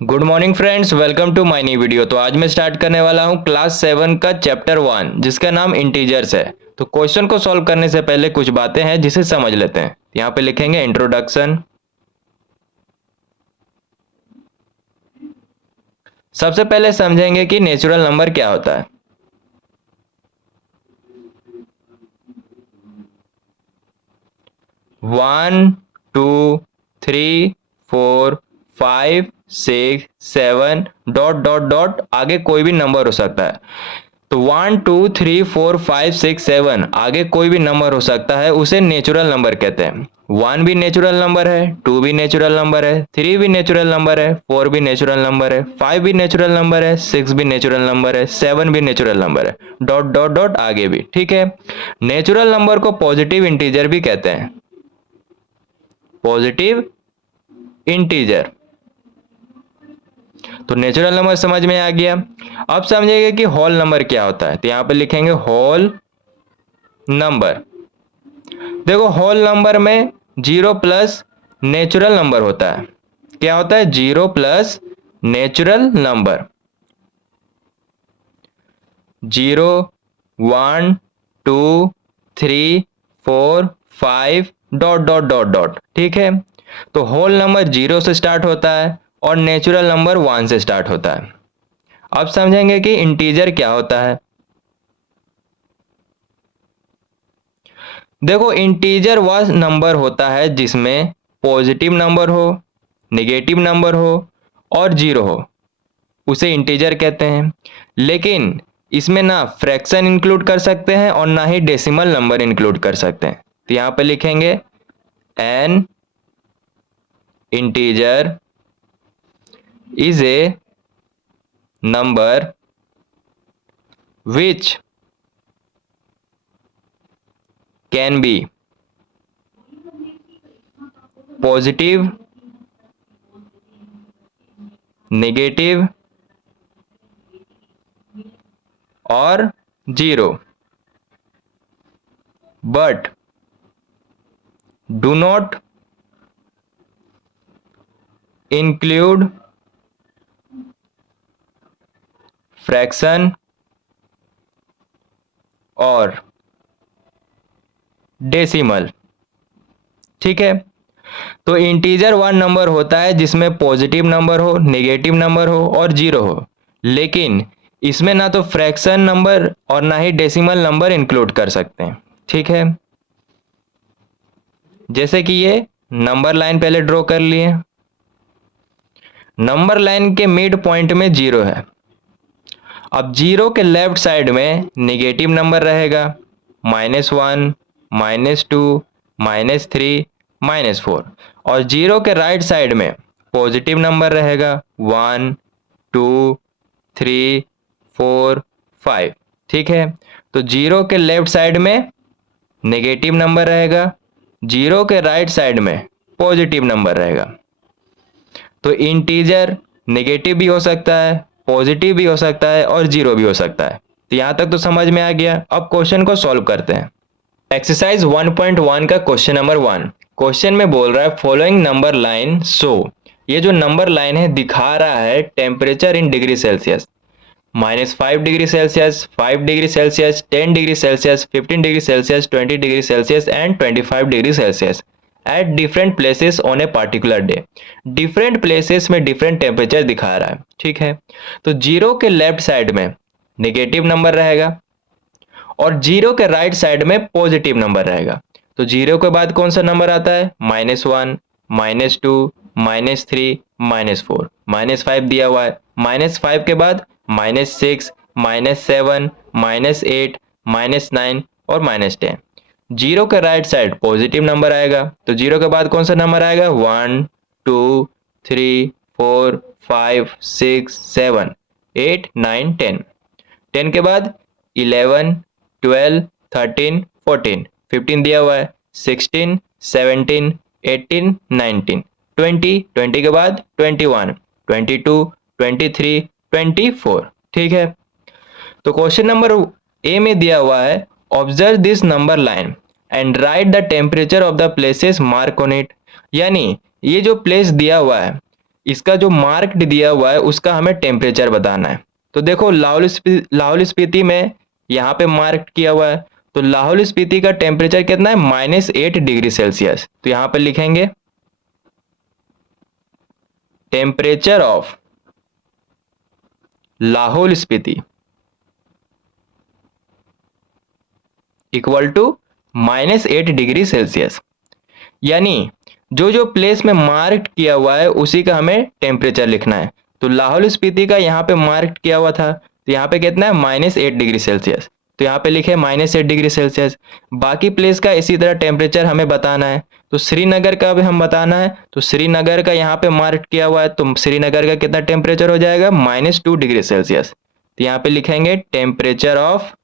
Good morning friends, welcome to my new video. तो आज मैं स्टार्ट करने वाला हूं क्लास 7 का चैप्टर 1 जिसका नाम इंटीजर्स है। तो क्वेश्चन को सॉल्व करने से पहले कुछ बातें हैं जिसे समझ लेते हैं। यहाँ पे लिखेंगे इंट्रोडक्शन। सबसे पहले समझेंगे कि नेचुरल नंबर क्या होता है। One, two, three, four, 5, 6, 7 dot dot dot आगे कोई भी नंबर हो सकता है। तो 1 2 3 4 5 6 7 आगे कोई भी नंबर हो सकता है, उसे नेचुरल नंबर कहते हैं। 1 भी नेचुरल नंबर है, 2 भी नेचुरल नंबर है, 3 भी नेचुरल नंबर है, 4 भी नेचुरल नंबर है, 5 भी नेचुरल नंबर है, 6 भी नेचुरल नंबर है, 7 भी नेचुरल नंबर है, डॉट डॉट डॉट आगे भी। ठीक है। नेचुरल नंबर को पॉजिटिव इंटीजर भी कहते हैं। Positive integer. तो नेचुरल नंबर समझ में आ गया। अब समझिएगा कि होल नंबर क्या होता है। तो यहां पे लिखेंगे होल नंबर। देखो, होल नंबर में 0 प्लस नेचुरल नंबर होता है। क्या होता है? 0 plus natural number. 0 1 2 3 4 5 dot dot dot dot. ठीक है। तो होल नंबर 0 से स्टार्ट होता है और नेचुरल नंबर 1 से स्टार्ट होता है। अब समझेंगे कि इंटीजर क्या होता है। देखो, इंटीजर वह नंबर होता है जिसमें पॉजिटिव नंबर हो, नेगेटिव नंबर हो और जीरो हो, उसे इंटीजर कहते हैं। लेकिन इसमें ना फ्रैक्शन इंक्लूड कर सकते हैं और ना ही डेसिमल नंबर इंक्लूड कर सकते हैं। तो यहां पे लिखेंगे an integer is a number which can be positive, negative और zero, but do not include fraction और डेसिमल। ठीक है। तो इंटीजर वन नंबर होता है जिसमें पॉजिटिव नंबर हो, नेगेटिव नंबर हो और जीरो हो, लेकिन इसमें ना तो फ्रैक्शन नंबर और ना ही डेसिमल नंबर इंक्लूड कर सकते हैं। ठीक है। जैसे कि ये नंबर लाइन पहले ड्रॉ कर लिए। नंबर लाइन के मिड पॉइंट में जीरो है। अब जीरो के लेफ्ट साइड में नेगेटिव नंबर रहेगा, -1, -2, -3, -4। और जीरो के राइट साइड में पॉजिटिव नंबर रहेगा 1 2 3 4 5। ठीक है। तो जीरो के लेफ्ट साइड में नेगेटिव नंबर रहेगा, जीरो के राइट साइड में पॉजिटिव नंबर रहेगा। तो इंटीजर नेगेटिव भी हो सकता है, पॉजिटिव भी हो सकता है और जीरो भी हो सकता है। तो यहां तक तो समझ में आ गया। अब क्वेश्चन को सॉल्व करते हैं। एक्सरसाइज 1.1 का क्वेश्चन नंबर 1। क्वेश्चन में बोल रहा है फॉलोइंग नंबर लाइन शो। ये जो नंबर लाइन है दिखा रहा है temperature in degree Celsius. -5 degree Celsius, 5 degree Celsius, 10 degree Celsius, 15 degree Celsius, 20 degree Celsius and 25 degree Celsius at different places on a particular day. Different places में different temperature दिखा रहा है। ठीक है। तो जीरो के लेफ्ट साइड में negative number रहेगा और जीरो के राइट साइड में पॉजिटिव नंबर रहेगा। तो जीरो के बाद कौन सा नंबर आता है? -1, -2, -3, -4, -5 दिया हुआ है। -5 के बाद -6, -7, -8, -9 और -10। जीरो के राइट साइड पॉजिटिव नंबर आएगा। तो जीरो के बाद कौन सा नंबर आएगा? 1 2 3 4 5 6 7 8 9 10। 10 के बाद 11 12 13 14 15 दिया हुआ है, 16 17 18 19 20। 20 के बाद 21 22 23 24। ठीक है। तो क्वेश्चन नंबर ए में दिया हुआ है observe this number line and right the temperature of the places mark on it. यानी ये जो प्लेस दिया हुआ है इसका जो मार्क दिया हुआ है उसका हमें टेम्परेचर बताना है। तो देखो लाहौल स्पीति में यहाँ पे मार्क किया हुआ है, तो लाहौल स्पीति का टेम्परेचर कितना है, -8 डिग्री सेल्सियस। तो यहाँ पे लिखेंगे temperature of Lahaul Spiti equal to -8 degree Celsius. यानी जो जो प्लेस में मार्क किया हुआ है उसी का हमें टेम्परेचर लिखना है। तो लाहौल स्पीति का यहाँ पे मार्क किया हुआ था, तो यहाँ पे कितना है, -8 डिग्री सेल्सियस। तो यहाँ पे लिखे -8 डिग्री सेल्सियस। बाकी प्लेस का इसी तरह टेम्परेचर हमें बताना है। तो श्रीनगर का भी हम बताना है, तो श्रीनगर का यहाँ पे मार्क किया हुआ है, तो श्रीनगर का कितना टेम्परेचर हो जाएगा, -2 डिग्री सेल्सियस। तो यहाँ पे लिखेंगे temperature of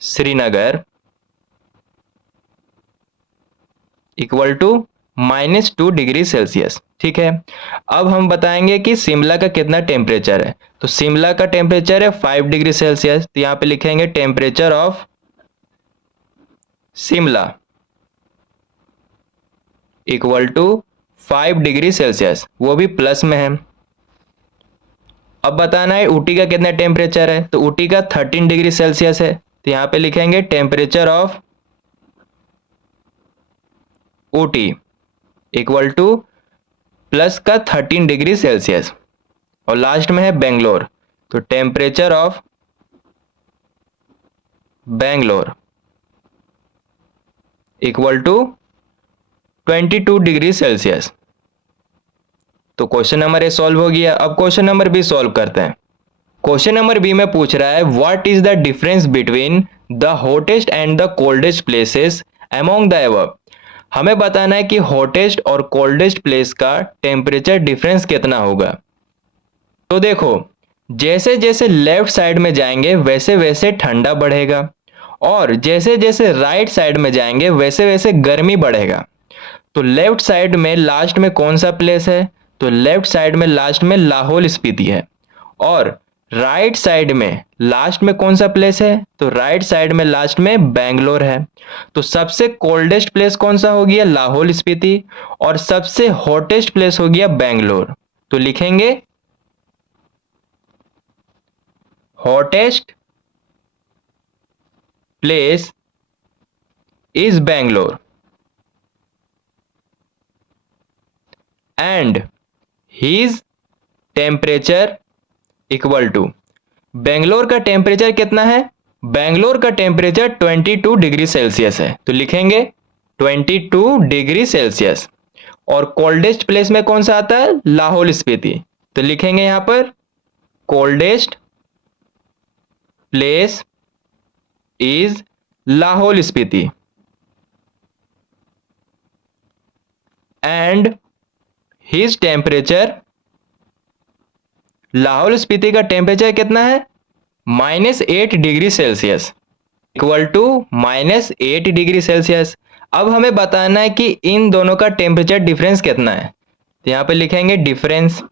Srinagar equal to -2 degree Celsius. ठीक है, अब हम बताएंगे कि शिमला का कितना टेम्परेचर है। तो शिमला का टेम्परेचर है 5 डिग्री सेल्सियस। तो यहाँ पे लिखेंगे temperature of Shimla equal to 5 degree Celsius, वो भी प्लस में है। अब बताना है ऊटी का कितना टेम्परेचर है। तो ऊटी का 13 डिग्री सेल्सियस है। तो यहाँ पे लिखेंगे temperature of Ooty equal two plus का 13 डिग्री सेल्सियस। और लास्ट में है बेंगलोर, तो temperature of Bangalore equal to 22 degree Celsius. तो क्वेश्चन नंबर ए सॉल्व हो गया। अब क्वेश्चन नंबर बी सॉल्व करते हैं। क्वेश्चन नंबर बी में पूछ रहा है what is the difference between the hottest and the coldest places among the above. हमें बताना है कि हॉटेस्ट और कोल्डेस्ट प्लेस का टेम्परेचर डिफरेंस कितना होगा। तो देखो, जैसे जैसे लेफ्ट साइड में जाएंगे वैसे वैसे ठंडा बढ़ेगा, और जैसे जैसे राइट साइड में जाएंगे वैसे वैसे गर्मी बढ़ेगा। तो लेफ्ट साइड में लास्ट में कौन सा प्लेस है, तो लेफ्ट साइड में लास्ट में लाहौल स्पीति है। और राइट साइड में लास्ट में कौन सा प्लेस है, तो राइट साइड में लास्ट में बेंगलोर है। तो सबसे कोल्डेस्ट प्लेस कौन सा हो गया, लाहौल स्पीति, और सबसे हॉटेस्ट प्लेस हो गया बेंगलोर। तो लिखेंगे hottest place is Bangalore and his temperature equal to, Bangalore का टेम्परेचर कितना है, बेंगलोर का टेम्परेचर 22 डिग्री सेल्सियस है। तो लिखेंगे 22 डिग्री सेल्सियस। और कोल्डेस्ट प्लेस में कौन सा आता है, लाहौल स्पीति। तो लिखेंगे यहां पर coldest place is Lahaul Spiti and his temperature, Lahaul Spiti का टेम्परेचर कितना है, -8 degree Celsius equal to -8 degree Celsius. अब हमें बताना है कि इन दोनों का टेम्परेचर डिफरेंस कितना है। तो यहां पे लिखेंगे डिफरेंस।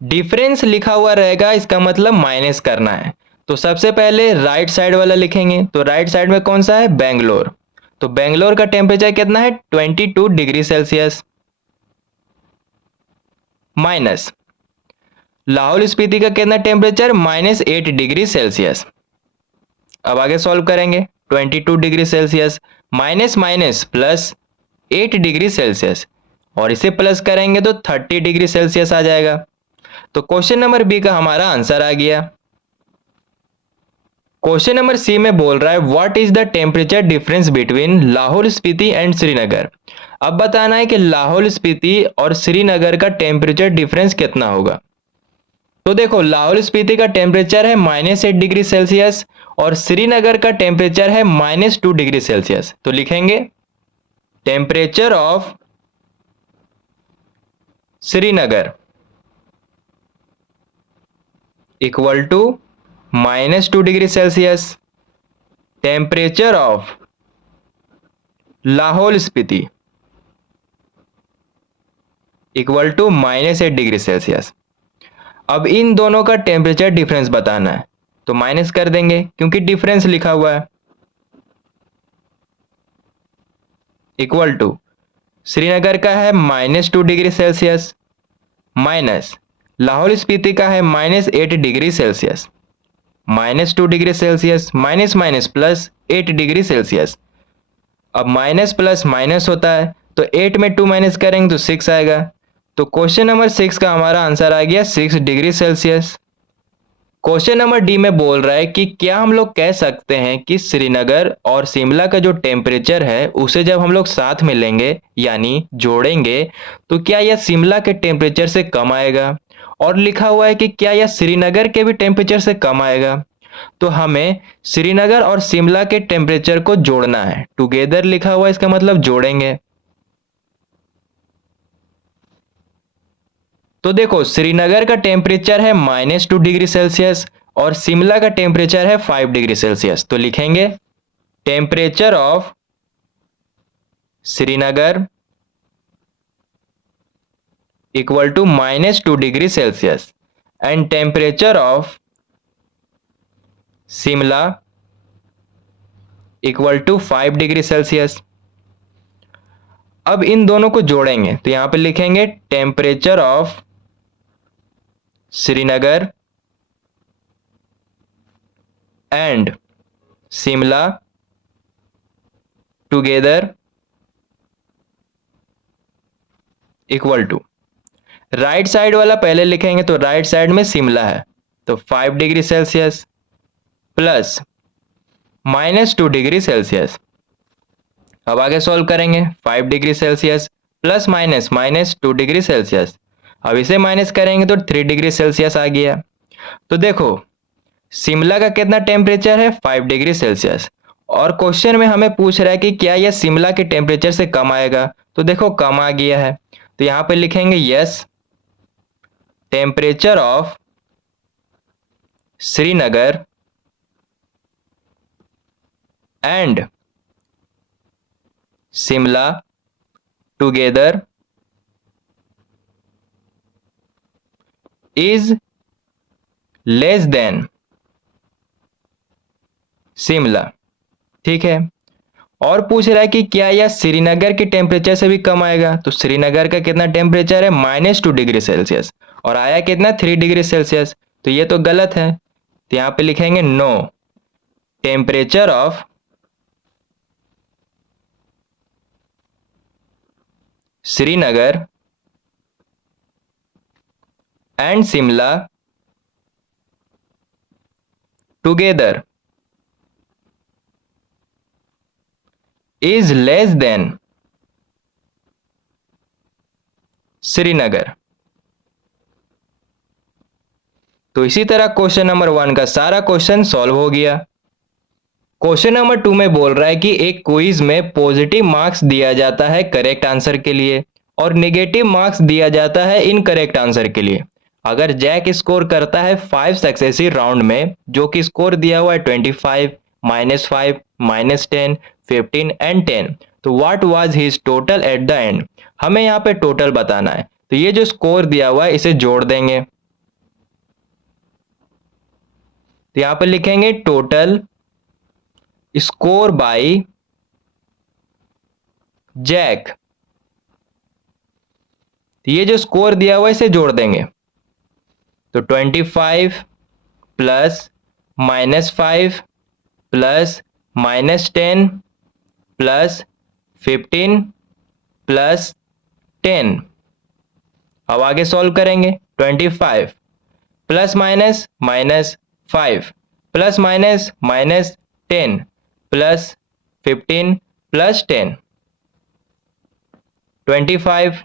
डिफरेंस लिखा हुआ रहेगा, इसका मतलब माइनस करना है। तो सबसे पहले राइट साइड वाला लिखेंगे। तो राइट साइड में कौन सा है, बेंगलोर। तो बेंगलोर का टेम्परेचर कितना है, 22 degree Celsius, minus Lahaul Spiti का कितना टेम्परेचर, -8 डिग्री सेल्सियस। अब आगे सॉल्व करेंगे। 22 degree Celsius minus minus plus 8 degree Celsius, और इसे प्लस करेंगे तो 30 डिग्री सेल्सियस आ जाएगा। तो क्वेश्चन नंबर बी का हमारा आंसर आ गया। क्वेश्चन नंबर सी में बोल रहा है what is the temperature difference between Lahaul Spiti and Srinagar. अब बताना है कि लाहौल स्पीति और श्रीनगर का टेम्परेचर डिफरेंस कितना होगा। तो देखो, लाहौल स्पीति का टेम्परेचर है -8 डिग्री सेल्सियस और श्रीनगर का टेम्परेचर है -2 डिग्री सेल्सियस। तो लिखेंगे temperature of Srinagar equal to -2 degree Celsius, temperature of Lahaul Spiti equal to -8 degree Celsius. अब इन दोनों का टेम्परेचर डिफरेंस बताना है, तो माइनस कर देंगे क्योंकि डिफरेंस लिखा हुआ है, इक्वल टू श्रीनगर का है -2 degree Celsius, minus Lahaul Spiti का है -8 degree Celsius. -2 degree Celsius minus minus plus 8 degree Celsius. अब माइनस प्लस माइनस होता है तो 8 में 2 माइनस करेंगे तो 6 आएगा। तो क्वेश्चन नंबर 6 का हमारा आंसर आ गया 6 degree Celsius. Question number D में बोल रहा है कि क्या हम लोग कह सकते हैं कि श्रीनगर और शिमला का जो टेम्परेचर है उसे जब हम लोग साथ में लेंगे यानी जोड़ेंगे तो क्या यह शिमला के टेम्परेचर से कम आएगा, और लिखा हुआ है कि क्या यह श्रीनगर के भी टेम्परेचर से कम आएगा। तो हमें श्रीनगर और शिमला के टेम्परेचर को जोड़ना है। टुगेदर लिखा हुआ है, इसका मतलब जोड़ेंगे। तो देखो श्रीनगर का टेम्परेचर है -2 डिग्री सेल्सियस और शिमला का टेम्परेचर है 5 डिग्री सेल्सियस। तो लिखेंगे temperature of Srinagar equal to -2 degree Celsius and temperature of Shimla equal to 5 degree Celsius. अब इन दोनों को जोड़ेंगे तो यहां पे लिखेंगे temperature of Srinagar and Shimla together equal to, right side वाला पहले लिखेंगे तो राइट साइड में शिमला है तो 5 degree Celsius plus -2 degree Celsius. अब आगे सॉल्व करेंगे 5 degree Celsius plus minus -2 degree Celsius. अब इसे माइनस करेंगे तो 3 डिग्री सेल्सियस आ गया। तो देखो शिमला का कितना टेम्परेचर है 5 डिग्री सेल्सियस और क्वेश्चन में हमें पूछ रहा है कि क्या यह शिमला के टेम्परेचर से कम आएगा। तो देखो कम आ गया है तो यहां पे लिखेंगे yes temperature of Srinagar and Shimla together is less then Shimla. ठीक है, और पूछ रहा है कि क्या यह श्रीनगर के टेम्परेचर से भी कम आएगा। तो श्रीनगर का कितना टेम्परेचर है -2 डिग्री सेल्सियस और आया कितना 3 डिग्री सेल्सियस। तो ये तो गलत है तो यहां पे लिखेंगे no temperature of Srinagar and Shimla together is less than Srinagar. तो इसी तरह क्वेश्चन नंबर 1 का सारा क्वेश्चन सॉल्व हो गया। क्वेश्चन नंबर 2 में बोल रहा है कि एक क्विज में पॉजिटिव मार्क्स दिया जाता है करेक्ट आंसर के लिए और नेगेटिव मार्क्स दिया जाता है इनकरेक्ट आंसर के लिए। अगर जैक स्कोर करता है 5 सक्सेसिव राउंड में जो कि स्कोर दिया हुआ है 25, -5, -10, 15 एंड 10, तो what was his total at the end. हमें यहाँ पे टोटल बताना है तो ये जो स्कोर दिया हुआ है इसे जोड़ देंगे। तो यहां पर लिखेंगे टोटल स्कोर बाय जैक। तो ये जो स्कोर दिया हुआ है इसे जोड़ देंगे तो 25 प्लस -5 प्लस -10 प्लस 15 प्लस 10। अब आगे सॉल्व करेंगे 25 plus minus -5 plus minus -10 plus 15 plus 10। 25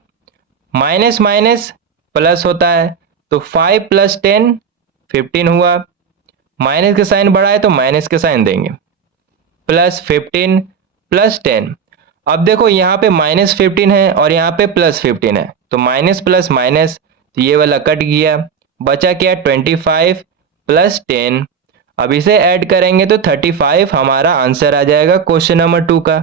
minus minus plus होता है तो 5 प्लस 10 15 हुआ, माइनस का साइन बढ़ा है तो माइनस का साइन देंगे, प्लस 15 प्लस 10। अब देखो यहाँ पे -15 है और यहाँ पे +15 है तो माइनस प्लस माइनस तो ये वाला कट गया, बचा क्या 25 प्लस 10। अब इसे ऐड करेंगे तो 35 हमारा आंसर आ जाएगा क्वेश्चन नंबर 2 का।